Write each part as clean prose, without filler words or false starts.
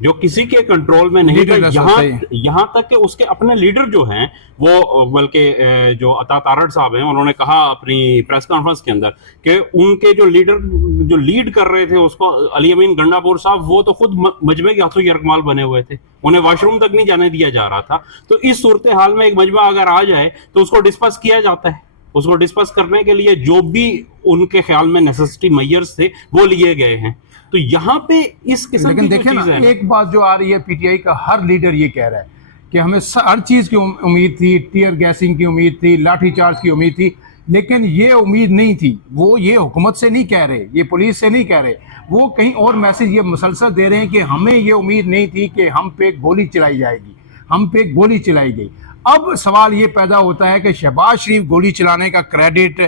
جو کسی کے کنٹرول میں نہیں تھا, Leaderless ہوتا ہے. یہاں تک کہ اس کے اپنے لیڈر جو ہیں وہ, بلکہ جو عطا تارڑ صاحب ہیں, انہوں نے کہا اپنی پریس کانفرنس کے اندر کہ ان کے جو لیڈر جو لیڈ کر رہے تھے اس کو, علی امین گنڈا پور صاحب, وہ تو خود مجمع کے ہاتھوں یرغمال بنے ہوئے تھے, انہیں واش روم تک نہیں جانے دیا جا رہا تھا. تو اس صورتحال میں ایک مجمع اگر آ جائے تو اس کو ڈسپس کیا جاتا ہے. اس کو ڈسپس کرنے کے لیے جو بھی ان کے خیال میں نیسیسٹی میئرز تھے وہ لیے گئے ہیں. تو یہاں پہ اس قسم کی لیکن دیکھیں نا, ایک بات جو آ رہی ہے, پی ٹی آئی کا ہر لیڈر یہ کہہ رہا ہے کہ ہمیں ہر چیز کی امید تھی, ٹیئر گیسنگ کی امید تھی, لاٹھی چارج کی امید تھی, لیکن یہ امید نہیں تھی. وہ یہ حکومت سے نہیں کہہ رہے, یہ پولیس سے نہیں کہہ رہے, وہ کہیں اور میسج یہ مسلسل دے رہے ہیں کہ ہمیں یہ امید نہیں تھی کہ ہم پہ گولی چلائی جائے گی, ہم پہ گولی چلائی گئی. اب سوال یہ پیدا ہوتا ہے کہ شہباز شریف گولی چلانے کا کریڈٹ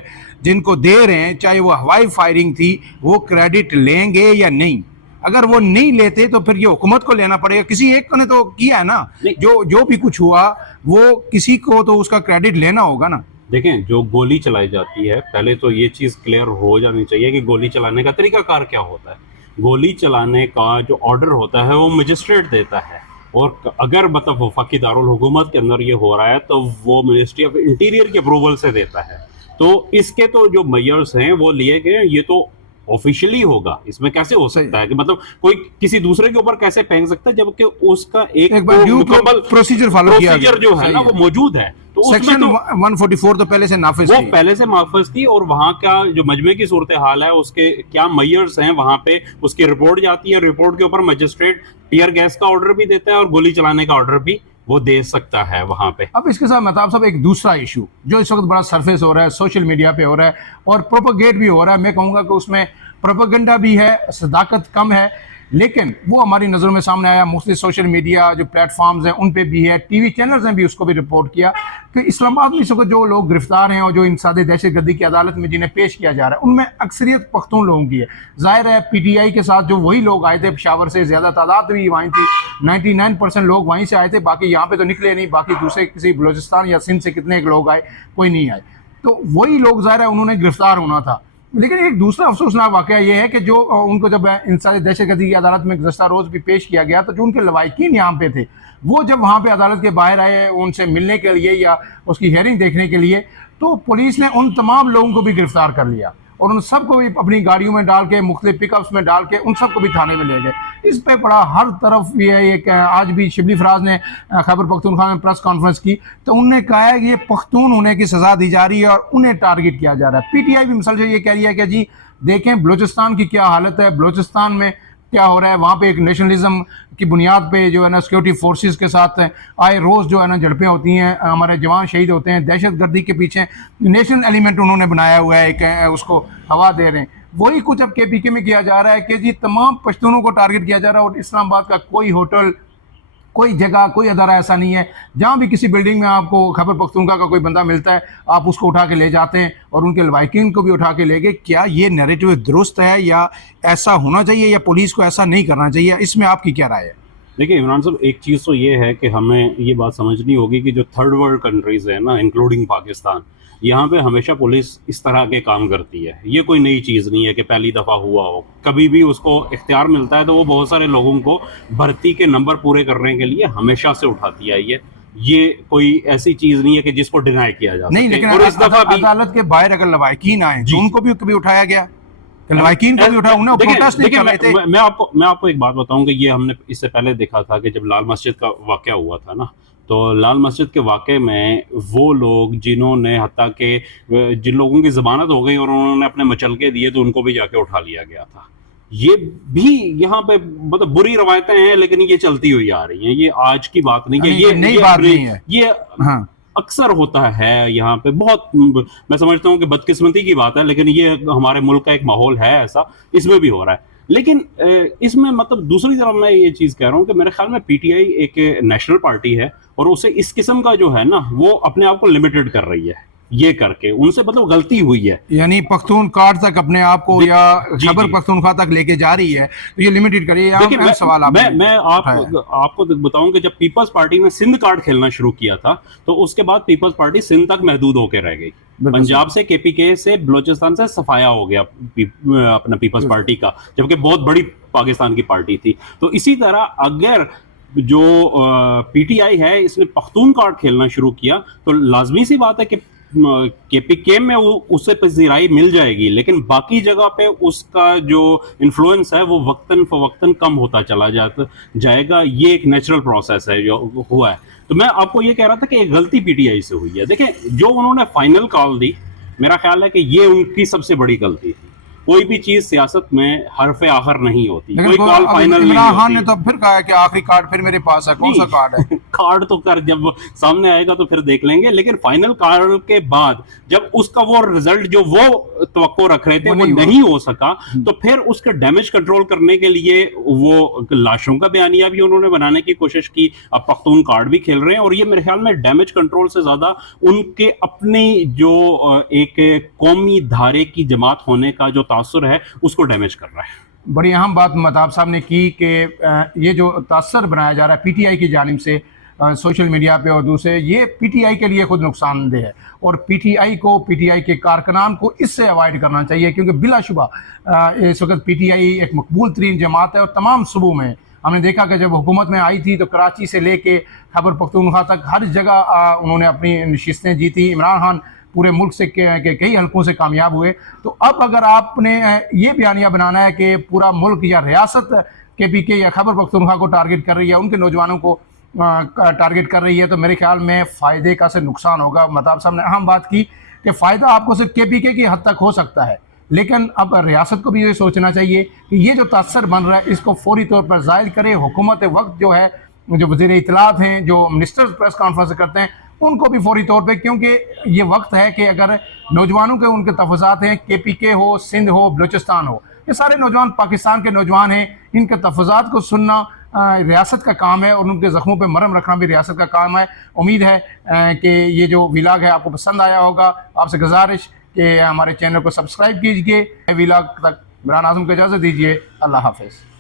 جن کو دے رہے ہیں, چاہے وہ ہوائی فائرنگ تھی, وہ کریڈٹ لیں گے یا نہیں؟ اگر وہ نہیں لیتے تو پھر یہ حکومت کو لینا پڑے گا. کسی ایک کو نے تو کیا ہے نا, جو بھی کچھ ہوا وہ کسی کو تو اس کا کریڈٹ لینا ہوگا نا. دیکھیں, جو گولی چلائی جاتی ہے, پہلے تو یہ چیز کلیئر ہو جانی چاہیے کہ گولی چلانے کا طریقہ کار کیا ہوتا ہے. گولی چلانے کا جو آرڈر ہوتا ہے وہ مجسٹریٹ دیتا ہے, اور اگر مطلب وفاقی دارالحکومت کے اندر یہ ہو رہا ہے تو وہ منسٹری آف انٹیریئر کے اپروول سے دیتا ہے. تو اس کے تو جو میئرز ہیں وہ لیے گئے, یہ تو آفیشلی ہوگا. اس میں کیسے ہو سکتا ہے کہ مطلب کوئی کسی دوسرے کے اوپر کیسے پھینک سکتا ہے جبکہ اس کا ایک مکمل پروسیجر جو ہے نا وہ موجود ہے. تو سیکشن 144 تو پہلے سے نافذ وہ پہلے سے محفوظ تھی, اور وہاں کا جو مجمع کی صورتحال ہے اس کے کیا میئرز ہیں وہاں پہ, اس کی رپورٹ جاتی ہے. رپورٹ کے اوپر مجسٹریٹ ٹیئر گیس کا آرڈر بھی دیتا ہے اور گولی چلانے کا آرڈر بھی وہ دے سکتا ہے وہاں پہ. اب اس کے ساتھ مہتاب صاحب ایک دوسرا ایشو جو اس وقت بڑا سرفیس ہو رہا ہے, سوشل میڈیا پہ ہو رہا ہے اور پروپیگیٹ بھی ہو رہا ہے. میں کہوں گا کہ اس میں پروپیگنڈا بھی ہے, صداقت کم ہے, لیکن وہ ہماری نظروں میں سامنے آیا. مختلف سوشل میڈیا جو پلیٹ فارمز ہیں ان پہ بھی ہے, ٹی وی چینلز نے بھی اس کو بھی رپورٹ کیا کہ اسلام آباد میں اس وقت جو لوگ گرفتار ہیں اور جو انسداد دہشت گردی کی عدالت میں جنہیں پیش کیا جا رہا ہے ان میں اکثریت پختون لوگوں کی ہے. ظاہر ہے پی ٹی آئی کے ساتھ جو وہی لوگ آئے تھے پشاور سے, زیادہ تعداد بھی وہیں تھی, 99% لوگ وہیں سے آئے تھے, باقی یہاں پہ تو نکلے نہیں. باقی دوسرے کسی بلوچستان یا سندھ سے کتنے لوگ آئے, کوئی نہیں آئے. تو وہی لوگ ظاہر ہے انہوں نے گرفتار ہونا تھا. لیکن ایک دوسرا افسوسناک واقعہ یہ ہے کہ جو ان کو جب انسداد دہشت گردی کی عدالت میں گزشتہ روز بھی پیش کیا گیا تو جو ان کے لوائقین یہاں پہ تھے وہ جب وہاں پہ عدالت کے باہر آئے ان سے ملنے کے لیے یا اس کی ہیئرنگ دیکھنے کے لیے, تو پولیس نے ان تمام لوگوں کو بھی گرفتار کر لیا اور ان سب کو بھی اپنی گاڑیوں میں ڈال کے, مختلف پک اپس میں ڈال کے ان سب کو بھی تھانے میں لے گئے. اس پہ بڑا ہر طرف یہ کہ آج بھی شبلی فراز نے خیبر پختونخوا میں پریس کانفرنس کی تو انہوں نے کہا ہے کہ یہ پختون ہونے کی سزا دی جا رہی ہے اور انہیں ٹارگٹ کیا جا رہا ہے. پی ٹی آئی بھی مسلسل یہ کہہ رہی ہے کہ جی دیکھیں بلوچستان کی کیا حالت ہے, بلوچستان میں کیا ہو رہا ہے, وہاں پہ ایک نیشنلزم کی بنیاد پہ جو ہے نا سیکورٹی فورسز کے ساتھ آئے روز جو ہے نا جھڑپیں ہوتی ہیں, ہمارے جوان شہید ہوتے ہیں. دہشت گردی کے پیچھے نیشنل ایلیمنٹ انہوں نے بنایا ہوا ہے, ایک اس کو ہوا دے رہے ہیں. وہی کچھ اب کے پی کے میں کیا جا رہا ہے کہ جی تمام پشتونوں کو ٹارگٹ کیا جا رہا ہے. اور اسلام آباد کا کوئی ہوٹل, کوئی جگہ, کوئی ادارہ ایسا نہیں ہے جہاں بھی کسی بلڈنگ میں آپ کو خیبر پختونخوا کا کوئی بندہ ملتا ہے آپ اس کو اٹھا کے لے جاتے ہیں اور ان کے لوائقین کو بھی اٹھا کے لے گئے. کیا یہ نیریٹو درست ہے یا ایسا ہونا چاہیے یا پولیس کو ایسا نہیں کرنا چاہیے؟ اس میں آپ کی کیا رائے ہے؟ دیکھیں عمران صاحب, ایک چیز تو یہ ہے کہ ہمیں یہ بات سمجھنی ہوگی کہ جو تھرڈ ورلڈ کنٹریز ہیں نا, انکلوڈنگ پاکستان, یہاں پہ ہمیشہ پولیس اس طرح کے کام کرتی ہے. یہ کوئی نئی چیز نہیں ہے کہ پہلی دفعہ ہوا ہو. کبھی بھی اس کو اختیار ملتا ہے تو وہ بہت سارے لوگوں کو بھرتی کے نمبر پورے کرنے کے لیے ہمیشہ سے اٹھاتی آئی ہے. یہ کوئی ایسی چیز نہیں ہے کہ جس کو ڈینائی کیا جا سکے. نہیں, لیکن اور اس دفعہ بھی عدالت کے باہر اگر لوائقین آئیں تو ان کو بھی کبھی اٹھایا گیا؟ لوائقین کو بھی اٹھایا, انہیں پروٹیسٹ نہیں کر رہے تھے. میں آپ کو ایک بات بتاؤں کہ یہ ہم نے اس سے پہلے دیکھا تھا کہ جب لال مسجد کا واقعہ ہوا تھا نا, تو لال مسجد کے واقعے میں وہ لوگ جنہوں نے حتیٰ کہ جن لوگوں کی ضمانت ہو گئی اور انہوں نے اپنے مچلکے دیے تو ان کو بھی جا کے اٹھا لیا گیا تھا. یہ بھی یہاں پہ مطلب بری روایتیں ہیں لیکن یہ چلتی ہوئی آ رہی ہیں. یہ آج کی بات نہیں ہے, یہ نئی بات نہیں ہے. یہ اکثر ہوتا ہے یہاں پہ. بہت میں سمجھتا ہوں کہ بدقسمتی کی بات ہے لیکن یہ ہمارے ملک کا ایک ماحول ہے ایسا, اس میں بھی ہو رہا ہے. لیکن اس میں مطلب دوسری طرف میں یہ چیز کہہ رہا ہوں کہ میرے خیال میں پی ٹی آئی ایک نیشنل پارٹی ہے اور اسے اس قسم کا جو ہے نا وہ اپنے آپ کو لمیٹڈ کر رہی ہے. یہ کر کے ان سے مطلب غلطی ہوئی ہے, یعنی پختون کارڈ تک اپنے آپ کو یا خیبر پختونخوا تک لے کے جا رہی ہے تو یہ لمیٹڈ کریے. میں آپ کو بتاؤں کہ جب پیپلز پارٹی نے سندھ کارڈ کھیلنا شروع کیا تھا تو اس کے بعد پیپلز پارٹی سندھ تک محدود ہو کے رہ گئی. پنجاب سے کے پی کے سے بلوچستان سے صفایا ہو گیا اپنا پیپلز پارٹی کا, جبکہ بہت بڑی پاکستان کی پارٹی تھی. تو اسی طرح اگر جو پی ٹی آئی ہے اس نے پختون کارڈ کھیلنا شروع کیا تو لازمی سی بات ہے کہ پی کے ایم میں اسے پذیرائی مل جائے گی, لیکن باقی جگہ پہ اس کا جو انفلوئنس ہے وہ وقتاً فوقتاً کم ہوتا چلا جائے گا. یہ ایک نیچرل پروسیس ہے جو ہوا ہے. تو میں آپ کو یہ کہہ رہا تھا کہ ایک غلطی پی ٹی آئی سے ہوئی ہے. دیکھیں جو انہوں نے فائنل کال دی, میرا خیال ہے کہ یہ ان کی سب سے بڑی غلطی تھی. کوئی بھی چیز سیاست میں حرف آخر نہیں ہوتی, کوئی کال فائنل نہیں عمران خان ہوتی. نے تو پھر کہا کہ آخری کارڈ پھر میرے پاس ہے. کون سا کارڈ ہے؟ کارڈ تو جب سامنے آئے گا تو پھر دیکھ لیں گے, لیکن فائنل کارڈ کے بعد جب اس کا وہ رزلٹ جو وہ توقع رکھ رہے تھے وہ نہیں ہو سکا, تو پھر اس کا ڈیمیج کنٹرول کرنے کے لیے وہ لاشوں کا بیانیہ بھی انہوں نے بنانے کی کوشش کی. اب پختون کارڈ بھی کھیل رہے ہیں, اور یہ میرے خیال میں ڈیمیج کنٹرول سے زیادہ ان کے اپنی جو ایک قومی دھارے کی جماعت ہونے کا جو تاثر ہے اس کو ڈیمیج کر رہا ہے. بڑی اہم بات مہتاب صاحب نے کی کہ یہ جو تاثر بنایا جا رہا ہے پی ٹی آئی کی جانب سے سوشل میڈیا پہ اور دوسرے, یہ پی ٹی آئی کے لیے خود نقصان دہ ہے, اور پی ٹی آئی کے کارکنان کو اس سے اوائڈ کرنا چاہیے, کیونکہ بلا شبہ اس وقت پی ٹی آئی ایک مقبول ترین جماعت ہے. اور تمام صوبوں میں ہم نے دیکھا کہ جب حکومت میں آئی تھی تو کراچی سے لے کے خیبر پختونخوا تک ہر جگہ انہوں نے اپنی نشستیں جیتی. عمران خان پورے ملک سے کئی حلقوں سے کامیاب ہوئے. تو اب اگر آپ نے یہ بیانیہ بنانا ہے کہ پورا ملک یا ریاست کے پی کے یا خیبر پختونخوا کو ٹارگٹ کر رہی ہے, ان کے نوجوانوں کو ٹارگٹ کر رہی ہے, تو میرے خیال میں فائدے کا سے نقصان ہوگا. مہتاب صاحب نے اہم بات کی کہ فائدہ آپ کو صرف کے پی کے کی حد تک ہو سکتا ہے, لیکن اب ریاست کو بھی یہ سوچنا چاہیے کہ یہ جو تاثر بن رہا ہے اس کو فوری طور پر زائل کرے. حکومت وقت جو ہے, جو وزیر اطلاعات ہیں, جو منسٹر پریس کانفرنس کرتے ہیں, ان کو بھی فوری طور پہ, کیونکہ یہ وقت ہے کہ اگر نوجوانوں کے ان کے تحفظات ہیں, کے پی کے ہو, سندھ ہو, بلوچستان ہو, یہ سارے نوجوان پاکستان کے نوجوان ہیں, ان کے تحفظات کو سننا ریاست کا کام ہے, اور ان کے زخموں پہ مرہم رکھنا بھی ریاست کا کام ہے. امید ہے کہ یہ جو ولاگ ہے آپ کو پسند آیا ہوگا. آپ سے گزارش کہ ہمارے چینل کو سبسکرائب کیجیے. ولاگ تک عمران اعظم کو اجازت دیجیے. اللہ حافظ.